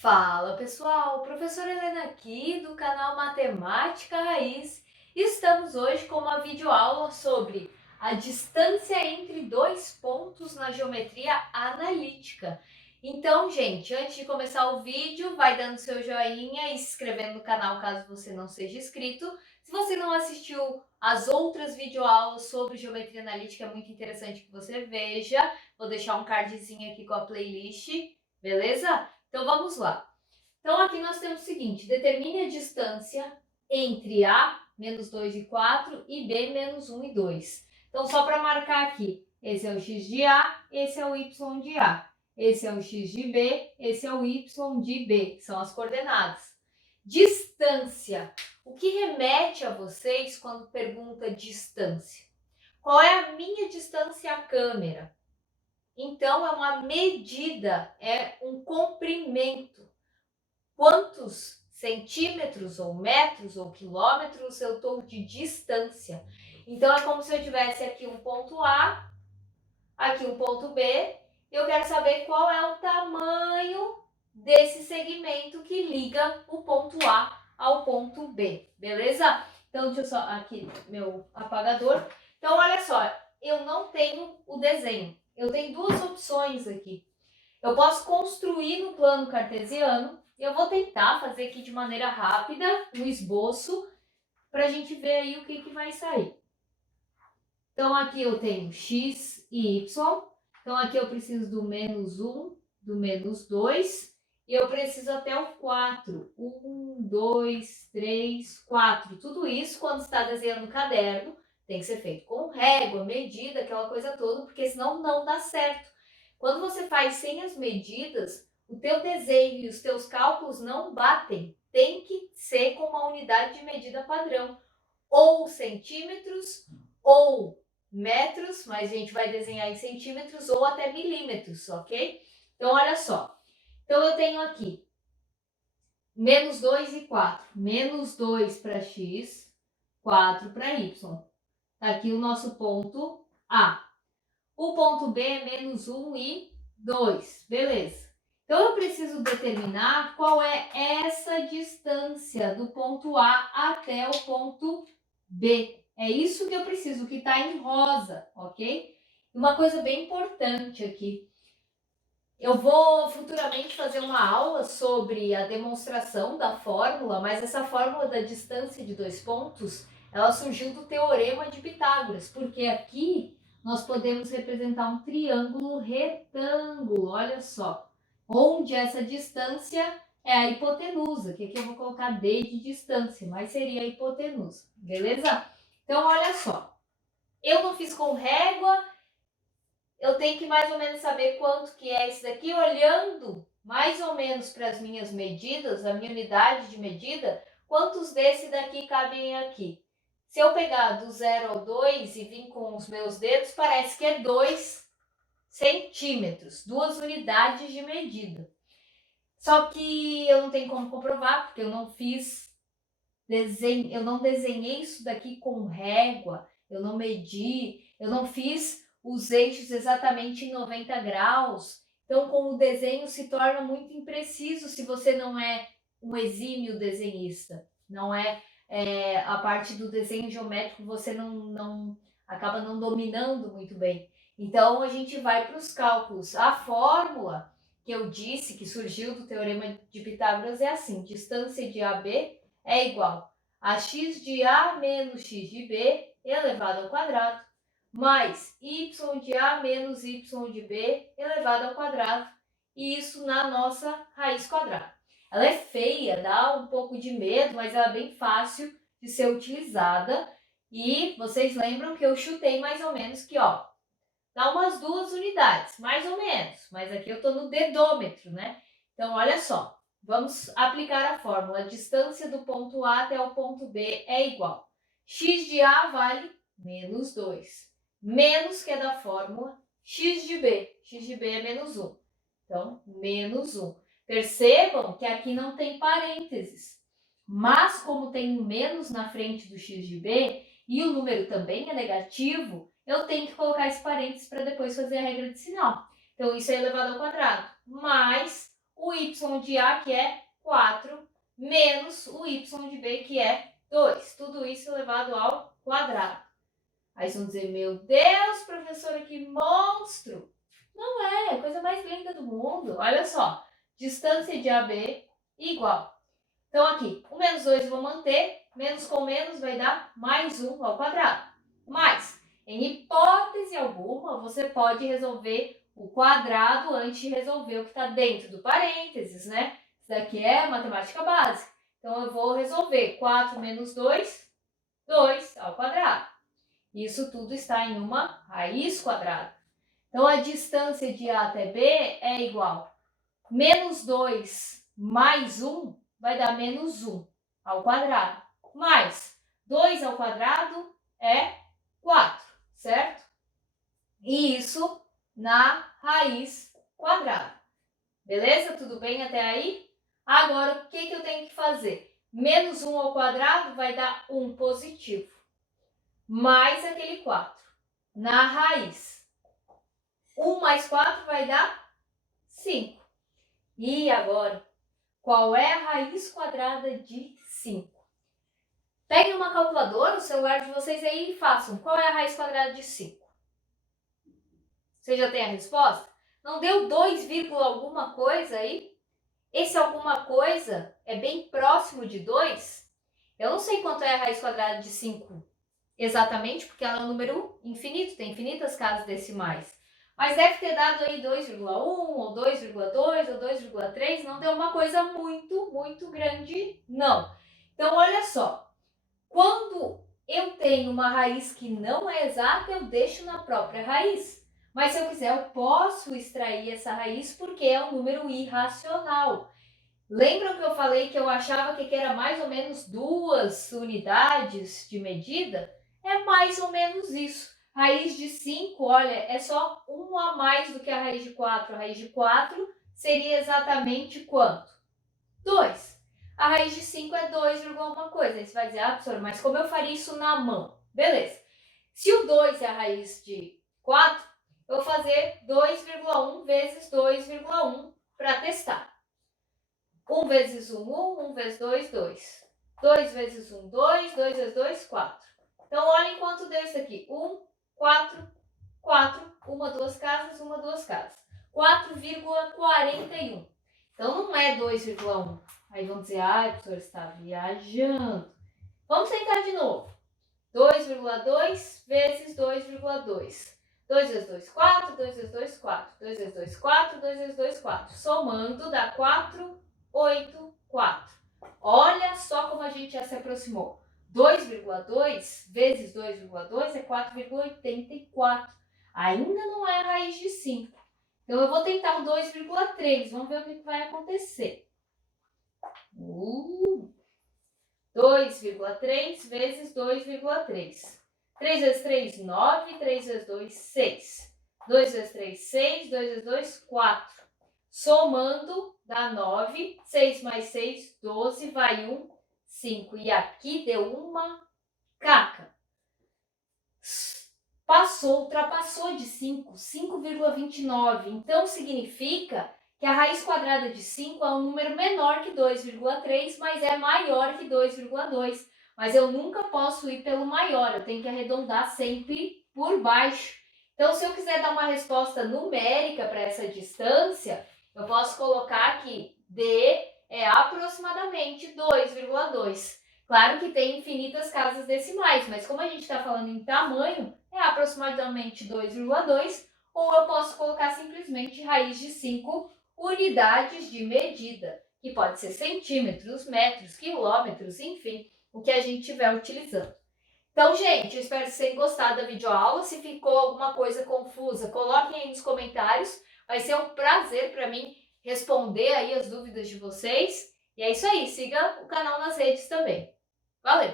Fala pessoal, professora Helena aqui do canal Matemática Raiz. Estamos hoje com uma videoaula sobre a distância entre dois pontos na geometria analítica. Então, gente, antes de começar o vídeo, vai dando seu joinha e se inscrevendo no canal caso você não seja inscrito. Se você não assistiu as outras videoaulas sobre geometria analítica, é muito interessante que você veja. Vou deixar um cardzinho aqui com a playlist, beleza? Então vamos lá. Então aqui nós temos o seguinte, determine a distância entre A, menos 2 e 4, e B, menos 1 e 2. Então só para marcar aqui, esse é o x de A, esse é o y de A. Esse é o x de B, esse é o y de B, que são as coordenadas. Distância. O que remete a vocês quando pergunta distância? Qual é a minha distância à câmera? Então, é uma medida, é um comprimento. Quantos centímetros, ou metros, ou quilômetros eu estou de distância? Então, é como se eu tivesse aqui um ponto A, aqui um ponto B, e eu quero saber qual é o tamanho desse segmento que liga o ponto A ao ponto B, beleza? Então, deixa eu só, aqui, meu apagador. Então, olha só, eu não tenho o desenho. Eu tenho duas opções aqui. Eu posso construir no plano cartesiano. Eu vou tentar fazer aqui de maneira rápida um esboço para a gente ver aí o que vai sair. Então, aqui eu tenho x e y. Então, aqui eu preciso do menos 1, do menos 2. E eu preciso até o 4. 1, 2, 3, 4. Tudo isso, quando está desenhando no caderno, tem que ser feito com régua, medida, aquela coisa toda, porque senão não dá certo. Quando você faz sem as medidas, o teu desenho e os teus cálculos não batem. Tem que ser com uma unidade de medida padrão. Ou centímetros, ou metros, mas a gente vai desenhar em centímetros ou até milímetros, ok? Então, olha só. Então, eu tenho aqui menos 2 e 4. Menos 2 para x, 4 para y. Aqui o nosso ponto A. O ponto B é menos 1 e 2. Beleza. Então, eu preciso determinar qual é essa distância do ponto A até o ponto B. É isso que eu preciso, que está em rosa, ok? Uma coisa bem importante aqui. Eu vou futuramente fazer uma aula sobre a demonstração da fórmula, mas essa fórmula da distância de dois pontos, ela surgiu do teorema de Pitágoras, porque aqui nós podemos representar um triângulo retângulo, olha só, onde essa distância é a hipotenusa, que aqui eu vou colocar D de distância, mas seria a hipotenusa, beleza? Então, olha só, eu não fiz com régua, eu tenho que mais ou menos saber quanto que é esse daqui, olhando mais ou menos para as minhas medidas, a minha unidade de medida, quantos desse daqui cabem aqui. Se eu pegar do 0 ao 2 e vir com os meus dedos, parece que é 2 centímetros, 2 unidades de medida. Só que eu não tenho como comprovar, porque eu não fiz desenho, eu não desenhei isso daqui com régua, eu não medi, eu não fiz os eixos exatamente em 90 graus. Então, com o desenho se torna muito impreciso se você não é um exímio desenhista. Não é, a parte do desenho geométrico, você não acaba não dominando muito bem. Então, a gente vai para os cálculos. A fórmula que eu disse que surgiu do teorema de Pitágoras é assim: distância de AB é igual a x de A menos x de B elevado ao quadrado, mais y de A menos y de B elevado ao quadrado, e isso na nossa raiz quadrada. Ela é feia, dá um pouco de medo, mas ela é bem fácil de ser utilizada, e vocês lembram que eu chutei mais ou menos que, ó, dá umas 2 unidades, mais ou menos, mas aqui eu estou no dedômetro, né? Então, olha só, vamos aplicar a fórmula. A distância do ponto A até o ponto B é igual. X de A vale menos 2. Menos, que é da fórmula, x de B. X de B é menos 1. Então, menos 1. Percebam que aqui não tem parênteses. Mas, como tem um menos na frente do x de B, e o número também é negativo, eu tenho que colocar esse parênteses para depois fazer a regra de sinal. Então, isso é elevado ao quadrado, mais o y de A, que é 4, menos o y de B, que é 2. Tudo isso elevado ao quadrado. Aí vocês vão dizer, meu Deus, professora, que monstro! Não é, a coisa mais linda do mundo. Olha só, distância de AB igual. Então aqui, o menos 2 eu vou manter, menos com menos vai dar mais 1 ao quadrado. Mas, em hipótese alguma, você pode resolver o quadrado antes de resolver o que está dentro do parênteses, né? Isso daqui é matemática básica. Então, eu vou resolver 4 menos 2, 2 ao quadrado. Isso tudo está em uma raiz quadrada. Então, a distância de A até B é igual a menos 2 mais 1 vai dar menos 1 ao quadrado. Mais 2 ao quadrado é 4, certo? E isso na raiz quadrada. Beleza? Tudo bem até aí? Agora, o que eu tenho que fazer? Menos 1 ao quadrado vai dar 1 positivo. Mais aquele 4 na raiz. 1 mais 4 vai dar 5. E agora, qual é a raiz quadrada de 5? Peguem uma calculadora, o celular de vocês aí e façam. Qual é a raiz quadrada de 5? Você já tem a resposta? Não deu 2, alguma coisa aí? Esse alguma coisa é bem próximo de 2? Eu não sei quanto é a raiz quadrada de 5 exatamente, porque ela é um número infinito, tem infinitas casas decimais. Mas deve ter dado aí 2,1, ou 2,2, ou 2,3, não deu uma coisa muito grande, não. Então, olha só, quando eu tenho uma raiz que não é exata, eu deixo na própria raiz. Mas se eu quiser, eu posso extrair essa raiz porque é um número irracional. Lembram que eu falei que eu achava que era mais ou menos 2 unidades de medida? É mais ou menos isso. Raiz de 5, olha, é só 1 a mais do que a raiz de 4. A raiz de 4 seria exatamente quanto? 2. A raiz de 5 é 2, alguma coisa. Aí você vai dizer, ah, professora, mas como eu faria isso na mão? Beleza. Se o 2 é a raiz de 4, eu vou fazer 2,1 vezes 2,1 para testar. 1 vezes 1, 1, 1 vezes 2, 2. 2 vezes 1, 2, 2 vezes 2, 4. Então, olhem quanto deu isso aqui. 1, 4, 4, 1, 2 casas, 1, 2 casas. 4,41. Então, não é 2,1. Aí vão dizer, ai, professor, está viajando. Vamos tentar de novo. 2,2 vezes 2,2. 2 vezes 2, 4. 2 vezes 2, 4. 2 vezes 2, 4. 2 vezes 2, 4. Somando, dá 4, 8, 4. Olha só como a gente já se aproximou. 2,2 vezes 2,2 é 4,84. Ainda não é a raiz de 5. Então, eu vou tentar o 2,3. Vamos ver o que vai acontecer. 2,3 vezes 2,3. 3 vezes 3, 9. 3 vezes 2, 6. 2 vezes 3, 6. 2 vezes 2, 4. Somando, dá 9. 6 mais 6, 12. Vai 1, 5. E aqui deu uma caca. Ultrapassou de 5. 5,29. Então, significa que a raiz quadrada de 5 é um número menor que 2,3, mas é maior que 2,2. Mas eu nunca posso ir pelo maior, eu tenho que arredondar sempre por baixo. Então, se eu quiser dar uma resposta numérica para essa distância, eu posso colocar aqui, D é aproximadamente 2,2. Claro que tem infinitas casas decimais, mas como a gente está falando em tamanho, é aproximadamente 2,2, ou eu posso colocar simplesmente raiz de 5 unidades de medida, que pode ser centímetros, metros, quilômetros, enfim, o que a gente estiver utilizando. Então, gente, eu espero que vocês tenham gostado da videoaula. Se ficou alguma coisa confusa, coloquem aí nos comentários. Vai ser um prazer para mim responder aí as dúvidas de vocês. E é isso aí, siga o canal nas redes também. Valeu!